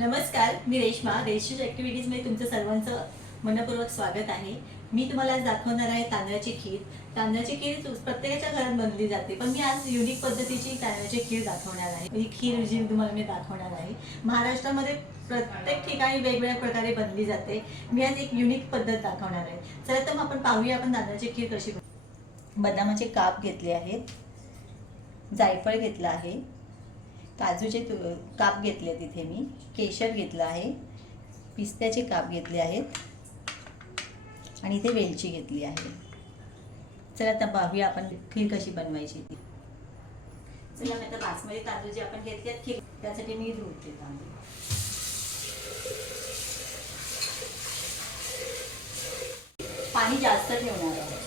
नमस्कार, मी रेश्मा. रेशीज ॲक्टिव्हिटीजमध्ये तुमचं सर्वांचं मनपूर्वक स्वागत आहे. मी तुम्हाला आज दाखवणार आहे तांदळाची खीर. तांदळाची खीर प्रत्येकाच्या घरात बनली जाते, पण मी आज युनिक पद्धतीची तांदळाची खीर दाखवणार आहे. ही खीर जी तुम्हाला मी दाखवणार आहे, महाराष्ट्रामध्ये प्रत्येक ठिकाणी वेगवेगळ्या प्रकारे बनली जाते. मी आज एक युनिक पद्धत दाखवणार आहे. चला तर मग आपण पाहूया आपण तांदळाची खीर कशी बदामाचे काप घेतले आहेत, जायफळ घेतलं आहे, काजूचे काप घेतले, तिथे मी केशर घेतलं आहे, पिस्त्याचे काप घेतले आहेत आणि इथे वेलची घेतली आहे. चला आता पाहूया आपण खीर कशी बनवायची ती. चला मी आता बासमती तांदूळ जे आपण घेतले आहेत खीर त्यासाठी मी धुवते तांदूळ. पाणी जास्त ठेवणार आहे.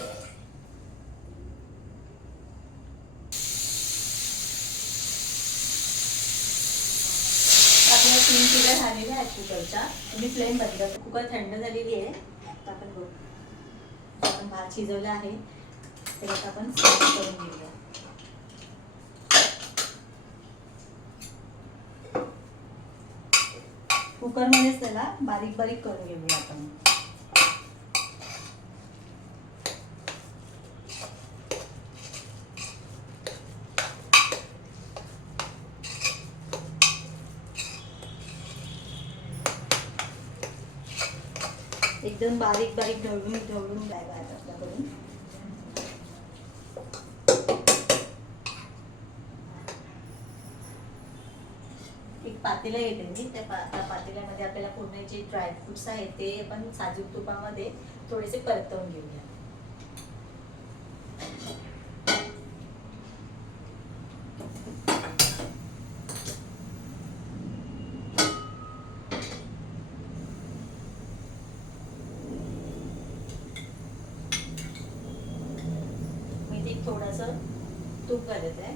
3 शिट्या झालेल्या आहेत कुकरच्या. तुम्ही फ्लेम बंद करा. कुकर थंड झालेली आहे. आता आपण भात शिजवला आहे, त्याच्यात आपण स्मॅश करून घेऊया. कुकरमध्येच त्याला बारीक बारीक करून घेऊया आपण. एकदम बारीक बारीक ढवळून जायला आपल्याकडून. एक पातेला घेते मी. त्या पातेल्यामध्ये आपल्याला पूर्ण जे ड्रायफ्रुट्स आहेत ते आपण साजूक तुपामध्ये थोडेसे परतवून घेऊया. थोडंसं तूप घालत आहे.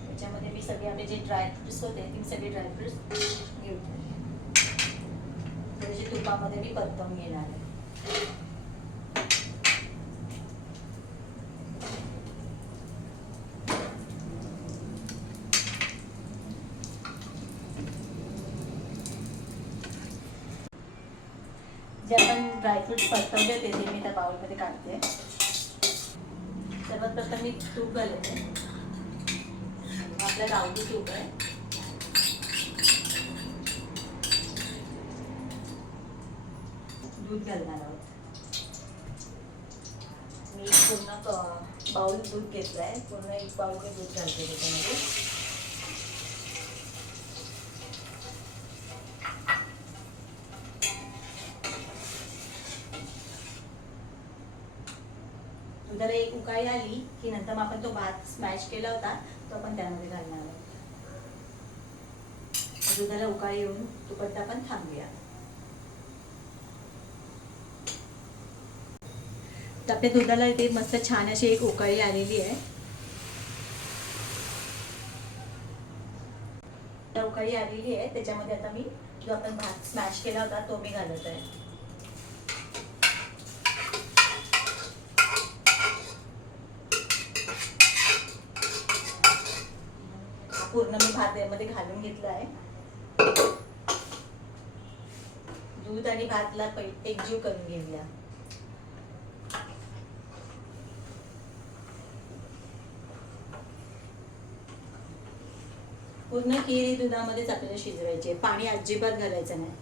त्याच्यामध्ये मी सगळे आपले जे ड्रायफ्रुट्स होते ते सगळे ड्रायफ्रुट्स घेऊन थोडेसे तुपामध्ये मी परतवून घेणार आहे. जे आपण ड्रायफ्रूट्स परतवले होते ते मी त्या बाउलमध्ये काढते. सर्वात प्रथम मी तूप घालते. आपलं गावठी तूप आहे. दूध घालणार आहोत. मी पूर्ण बाउल दूध घेतलं आहे. पूर्ण 1 बाउल मी दूध घालते त्याच्यामध्ये. दुधाला एक उकळी आली की नंतर मग आपण तो भात स्मॅश केला होता तो आपण त्यामध्ये घालणार आहोत. दुधाला उकळी येऊन तोपर्यंत आपण थांबूया. तर आपल्या दुधाला इथे मस्त छान अशी एक उकळी आलेली आहे. उकळी आलेली आहे त्याच्यामध्ये आता मी जो आपण भात स्मॅश केला होता तो मी घालत आहे. पूर्ण मी भात यामध्ये घालून घेतला आहे. दूध आणि भातला एकजीव करून घेऊया. पूर्ण खीर दुधामध्येच आपल्याला शिजवायची आहे. पाणी अजिबात घालायचं नाही.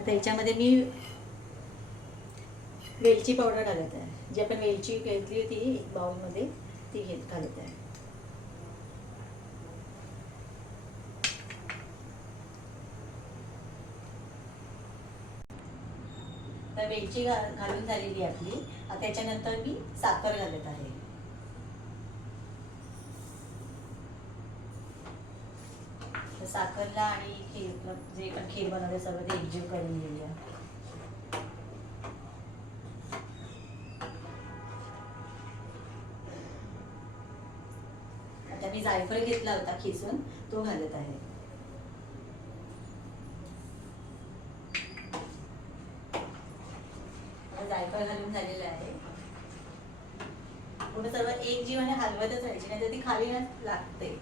आता याच्यामध्ये मी वेलची पावडर घालत आहे. जी आपण वेलची घेतली होती 1 बाउलमध्ये ती घालत आहे. तर वेलची घालून झालेली आपली. आता त्याच्यानंतर मी साखर घालत आहे. साखरला आणि खीर जे पण खीर बनवले सर्व ते एकजीव करून घेऊया. आता मी जायफळ घेतला होता खिसून तो घालत आहे. साखर घालून झालेलं आहे. पुढे सर्व एक जीवाने हलवतच राहायची, नाही तर ती खाली ना लागते.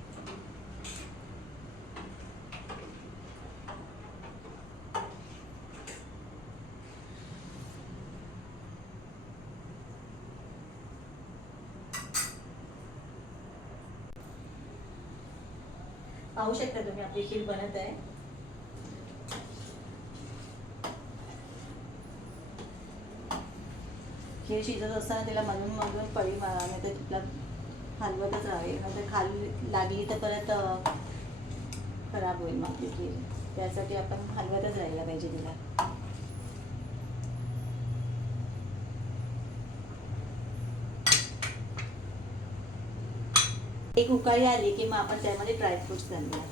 पाहू शकता तुम्ही आपली खीर बनत आहे. खीर शिजत असताना त्याला मधून मधून पळी मारा, नाही तर तिला हलवतच राहावे, नंतर खाली लागली तर परत खराब होईल मग आपली खीर. त्यासाठी आपण हलवतच राहायला पाहिजे तिला. एक उकळी आली की मग आपण त्यामध्ये ड्रायफ्रुट्स घालूया.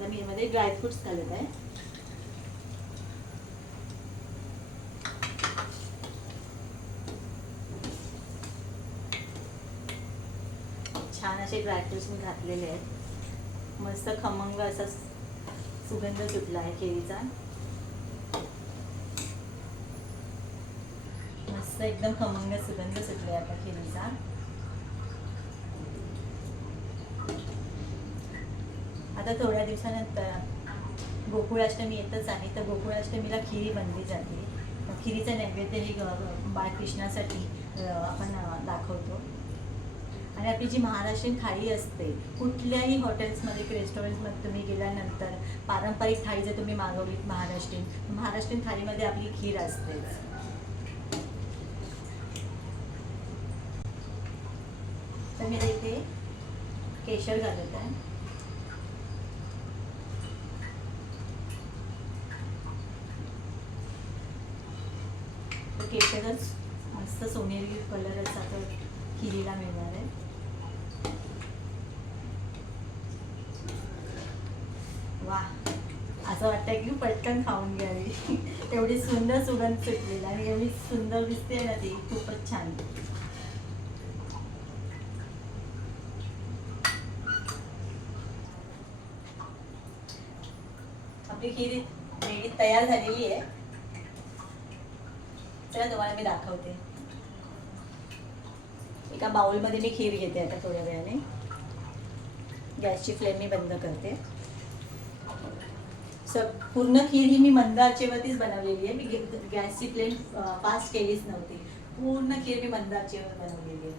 मी यामध्ये ड्रायफ्रुट्स घालत आहे. छान असे ड्रायफ्रुट्स मी घातलेले आहेत. मस्त खमंग असा सुगंध सुटला आहे केळीचा. मस्त एकदम खमंग सुगंध सुटला आहे आता केळीचा. आता थोड्या दिवसानंतर गोकुळाष्टमी येतच आहे, तर गोकुळाष्टमीला खीर बनली जाते. खिरीचा नैवेद्य ही बाळकृष्णासाठी आपण दाखवतो. आणि आपली जी महाराष्ट्रीयन थाळी असते, कुठल्याही हॉटेल्समध्ये रेस्टॉरंटमध्ये तुम्ही गेल्यानंतर पारंपरिक थाळी जर तुम्ही मागवलीत महाराष्ट्रीयन थाळीमध्ये आपली खीर असतेच. तर मी इथे केशर घालत आहे. केशरच मस्त सोनेरी कलर असा तर खिरीला मिळणार आहे. वा, असं वाटतं की पटकन खाऊन घ्यावी. एवढी सुंदर सुगंध सुटलेला आणि एवढी सुंदर दिसते ना ती, खूपच छान. आपली खीर रेडी तयार झालेली आहे. चला तुम्हाला मी दाखवते. एका बाउलमध्ये मी खीर घेते. आता थोड्या वेळाने गॅसची फ्लेम मी बंद करते. पूर्ण खीर ही मी मंद आचेवरतीच बनवलेली आहे. मी गॅसची फ्लेम फास्ट केलीच नव्हती. पूर्ण खीर मी मंद आचेवर बनवलेली आहे.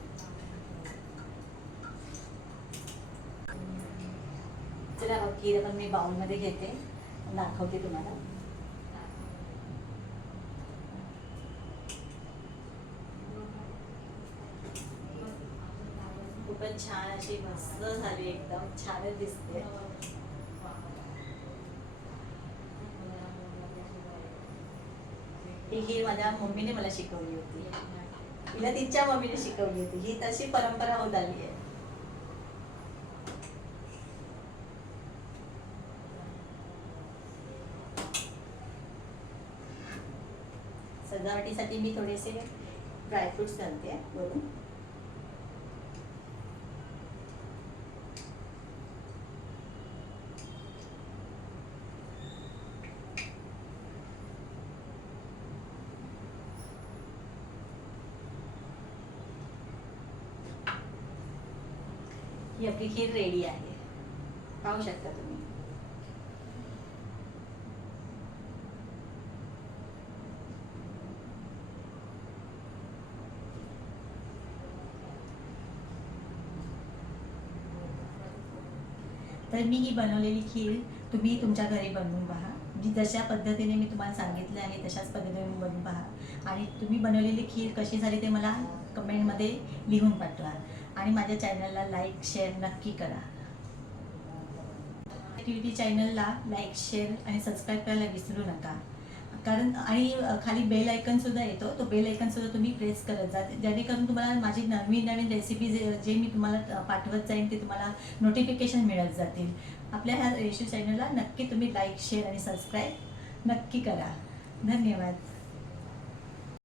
चला मग खीर आपण मी बाउलमध्ये घेते, दाखवते तुम्हाला. खूपच छान अशी मस्त झाली, एकदम छानच दिसते. ही माझ्या मम्मीने मला शिकवली होती. तिला तिच्या मम्मीने शिकवली होती. ही तशी परंपरा होत आली आहे. सजावटीसाठी मी थोडेसे ड्रायफ्रुट्स घालते वरून. ही आपली खीर रेडी आहे, पाहू शकता तुम्ही. तर मी ही बनवलेली खीर तुम्ही तुमच्या घरी बनवून पहा. जशा पद्धतीने मी तुम्हाला सांगितले आहे तशाच पद्धतीने बनवून पहा. आणि तुम्ही बनवलेली खीर कशी झाली ते मला कमेंटमध्ये लिहून पाठवा. आणि माझ्या चॅनलला लाईक शेअर नक्की करा. ॲक्टिव्हिटी चॅनलला लाईक शेअर आणि सबस्क्राईब करायला विसरू नका. कारण आणि खाली बेल आयकन सुद्धा येतो, तो बेल आयकन सुद्धा तुम्ही प्रेस करत जा, जेणेकरून तुम्हाला माझी नवीन नवीन रेसिपी जे मी तुम्हाला पाठवत जाईन ते तुम्हाला नोटिफिकेशन मिळत जातील. आपल्या ह्या रेसिपी चॅनलला नक्की तुम्ही लाईक शेअर आणि सबस्क्राईब नक्की करा. धन्यवाद.